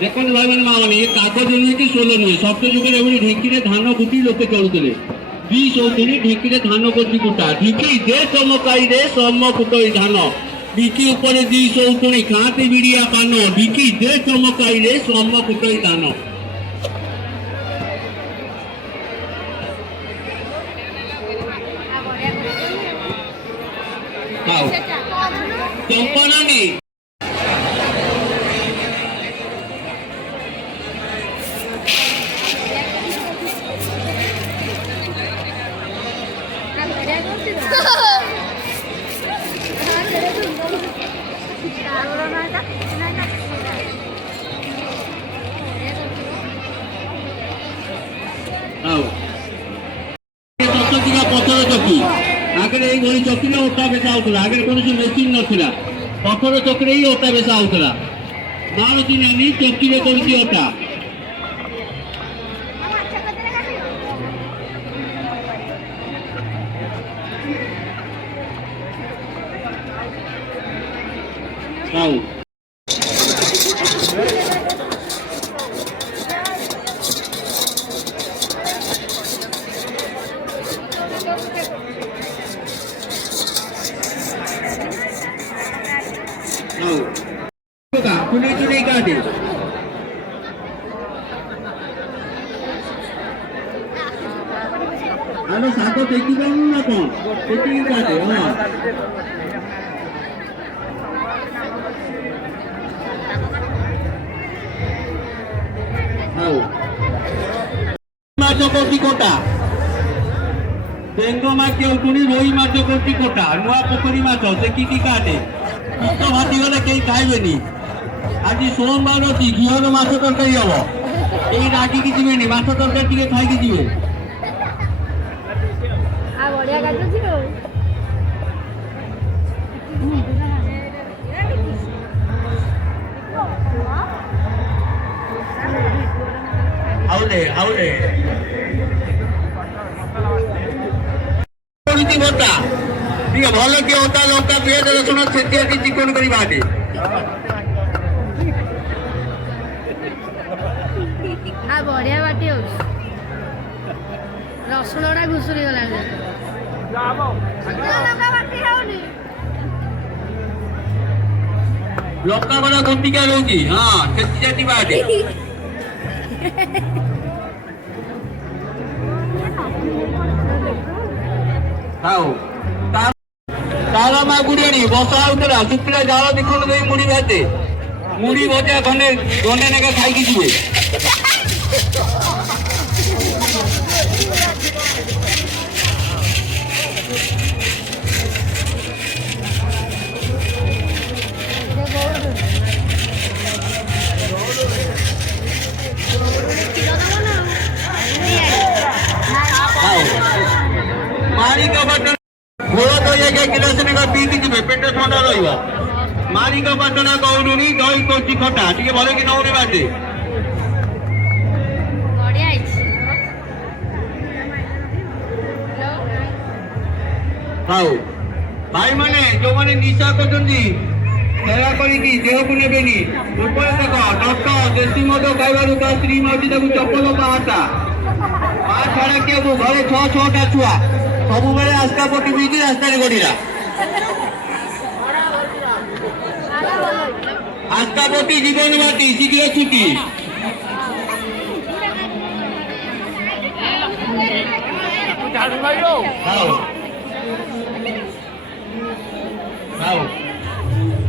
ଦେଖନ୍ତୁ ଭାଇମାନେ ମାମାନେ ଏ କାଗଜ ନୁହେଁ କି ସୋଲ ନୁହେଁ। ସତ୍ୟ ଯୁଗରେ ଏଭଳି ଢିଙ୍କିରେ ଧାନ କୁଟି ଲୋକେ ଚଳୁଥିଲେ। ଦି ସଉତୁଣୀ ଢିଙ୍କିରେ ଧାନ କଷି କୁଟା। ଢିଙ୍କି ଦେ ଚମକାଇରେ ସମ କୁଟଇ ଧାନ। ଢିଙ୍କି ଉପରେ ଦି ସଉତୁଣୀ ଖାଆନ୍ତି ବିଡ଼ିଆ ପାନ। ଢିଙ୍କି ଦେ ଚମକାଇରେ ସମ କୁଟଇ ଧାନ। ଚମ୍ପନାନୀ ପଥର ଚକି ଆଗରେ ଏଇଭଳି ଚକିରେ ଅଟା ବେଶା ହଉଥିଲା। ଆଗରେ କୌଣସି ମେସିନ୍ ନଥିଲା। ପଥର ଚକିରେ ହିଁ ଅଟା ବେଶା ହଉଥିଲା। ମାରୁତି ନାନୀ ଚକିରେ କରୁଛି ଅଟା। चुने चुने काटे अरे साथ देखी पाऊँ ना कौन देखी काटे हाँ माचो कोटी कोटा बेंगो माछ के उठुनी रोई माचो कोटी कोटा नुआ पोखरी माचो देखी की काटे तो भाती गले कहीं खाइबेनी आज सोमवार अच्छी घीर माछ तरकारी हम ये रागी की जीवे माछ तरकारी टे खाई जीवे आउले आउले बता ठीक है भल किए अदा लंका पिज रसुण से चिकन कर बाटे बढ़िया बाटी रसुण टा घुसुरी गला लंका बड़ा गुंटिका रोगी हाँ खेती जाती बाटे ताला मागुड़ी बसा होता शुक्ला जाल दिखण दे मुड़ी भाते मुड़ी भजा खंडे गंडे नेका खाई जीवे मारी का बटन घोड़ा तो ये गिलास ने पी जी पेट ठंडा रहा मारी का बटन कहूनी दही कौची खटा टे भले कि नौरे बाटे हाउ भाई माने जो माने निशा करछन्ती दया करिकी देह को नेबेनी ऊपर देख डट देसी मद खाइबार ता स्त्री माउटी ताकू चप्पल पाटा पा छाड़ा के घरे 6-6टा छुआ सबु बेले आस्था पटी बिकी रास्ता रे गडीरा आस्था पटी जीवन बाटी शीघ्र छुटी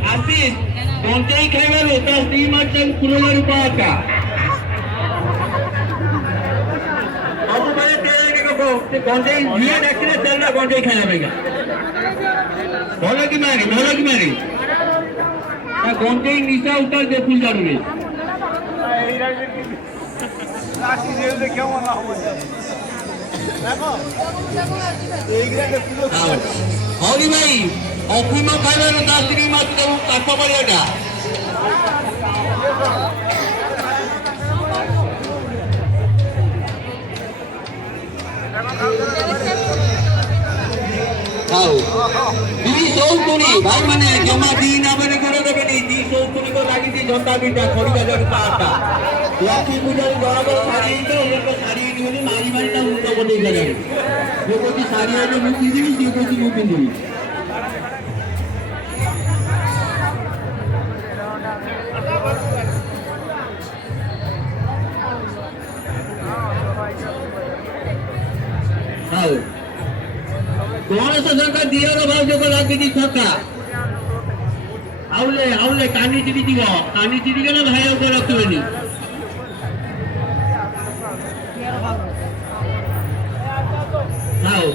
आशीष पंचाई खाइबार ता स्त्री माउटी फुलवार पाटा गंजाई झील डाक्टर चल गंजाई खाया भल कि मारी गंजाई निशा उतर दे फुल झाड़ू हरी भाई अफिम खाइबार ता स्त्री माछ काठ परियाटा খাও ଦି ସଉତୁଣୀ ଭାଇ ମାନେ ଜମା ଦି ନାମରେ করে দেবেনি ଦି ସଉତୁଣୀକୁ ଲାଗିଛି ଝଟା ପିଠା ଖଡ଼ିକା ଜଣକା ଆଟା ଲକ୍ଷ୍ମୀ ପୂଜାରେ ଜଣକ ଶାଢ଼ୀ ହେଇଥିବ ଲୋକ ଶାଢ଼ୀ ହେଇନି ବୋଲି ମାରି ମାରି ତା ମୁଣ୍ଡ ବନେଇ ଦେଲେଣି ମୁଁ କହୁଛି ଶାଢ଼ୀ ହେଲେ ମୁଁ ପିନ୍ଧିବି ସିଏ କହୁଛି ମୁଁ ପିନ୍ଧିବି ହଉ ଗଣେଶ ଶଙ୍କର ଦିଅର ଭାଉଜକୁ ଲାଗିଛି ଛକା ଆଉଲେ ଆଉଲେ କାନି ଚିରି ଯିବ କାନି ଚିରି ଗଲେ ଭାଇ ଉପରେ ରଖିବେନି ହଉ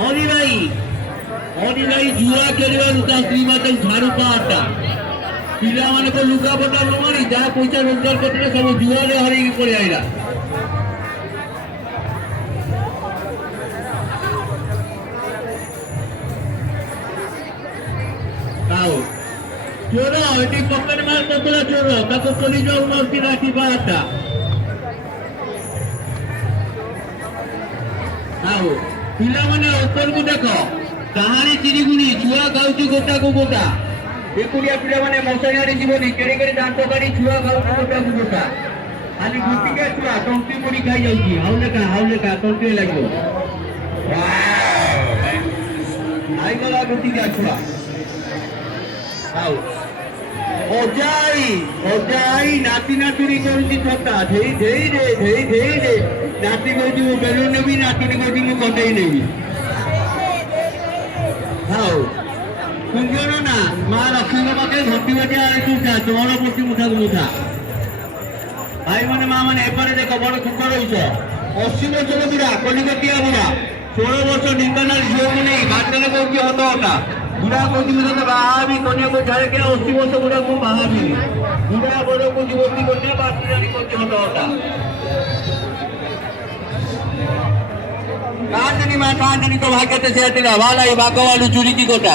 ହରି ଭାଇ ଜୁଆ ଖେଳିବାରୁ ତା ସ୍ତ୍ରୀ ମାତାକୁ ଝାଡୁ ପାହାଟା ପିଲାମାନଙ୍କ ଲୁଗାପଟା ନ ମାରି ଯାହା ପଇସା ରୋଜଗାର କରିଥିଲେ ସବୁ ଜୁଆରେ ହରେଇକି ପଳେଇ ଆଇଲା ଆଉ ଚୋର ଏଠି ପକେଟ ମାର କରୁଥିଲା ଚୋର ତାକୁ ପୋଲିସ ଯାଉନନ୍ତି ରାତି ବାରଟା ଆଉ ପିଲାମାନେ ଉପରକୁ ଦେଖ କାହାଣୀ ଚିରିଗୁଣି ଛୁଆ ଖାଉଛି ଗୋଟାକୁ ଗୋଟା ଏକୁଟିଆ ପିଲାମାନେ ମଶାଣିଆରେ ଯିବନି କେଡ଼େ କେଡ଼େ ଦାନ୍ତ କାଢି ଛୁଆ ଖାଉଛି ଗୋଟାକୁ ଗୋଟା ଖାଲି ଗୋଟିକା ଛୁଆ ତଣ୍ଟି ମୁଡି ଖାଇଯାଉଛି ହାଉଲେକା ତଣ୍ଟିରେ ଲାଗିବ ଖାଇଗଲା ଗୋଟିକା ଛୁଆ ଆଉ ଅଜାଇ ନାତି ନାତୁଣୀ କରୁଛି ଛତା ଧେଇ ଦେ ନାତି କହୁଛି ମୁଁ ବେଲୁନ ନେବି ନାତୁଣୀ କହୁଛି ମୁଁ କଟେଇ ନେବି ହଉ କୁଞ୍ଜନ ନା ମା ଲକ୍ଷ୍ମୀଙ୍କ ପାଖରେ ଘଟି ଘଟି ଆଣିଛୁ ଉଠା ଚୋର ପଡୁଛି ମୁଠାକୁ ମୁଠା ଭାଇ ମାନେ ମା ମାନେ ଏପଟେ ଦେଖ ବଡ ସୁଖ ରହୁଛ 80 ବର୍ଷର ବୁଢା କଲିକତିଆ ବୁଢା 16 ବର୍ଷ ଢେଙ୍କାନାଳ ଝିଅକୁ ନେଇ ବାଟରେ କହୁଛି ହତ ହତା ବୁଢା କହୁଛି ମୁଁ ତତେ ବାହାବି କନ୍ୟାକୁ ଛାଡ଼ିକି 80 ବର୍ଷ ବୁଢା ମୁଁ ବାହାବିନି ବୁଢା ବଡକୁ ଯୁବତୀ କନ୍ୟା ବାଟରେ ଜାଣି କହୁଛି ହତ ହତା କାହାନ୍ତିନି ତ ଭାଗ୍ୟତେ ସେ ଥିଲା ଭାଲା ଏ ବାଘ ବାଲୁ ଚୁରିକି ଗୋଟା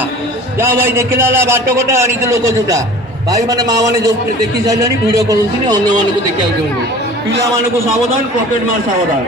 ଯାହା ଭାଇ ଦେଖିଲା ବାଟ ଗୋଟା ଆଣିକି ଲୋକ ଯୋଟା ଭାଇ ମାନେ ମା ମାନେ ଯୋଉ ଦେଖି ସାରିଲେଣି ଭିଡିଓ କରୁଛନ୍ତି ଅନ୍ୟମାନଙ୍କୁ ଦେଖିବାକୁ ଚାହୁଁଛନ୍ତି ପିଲାମାନଙ୍କୁ ସାବଧାନ ପକେଟ ମାର ସାବଧାନ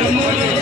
Come on.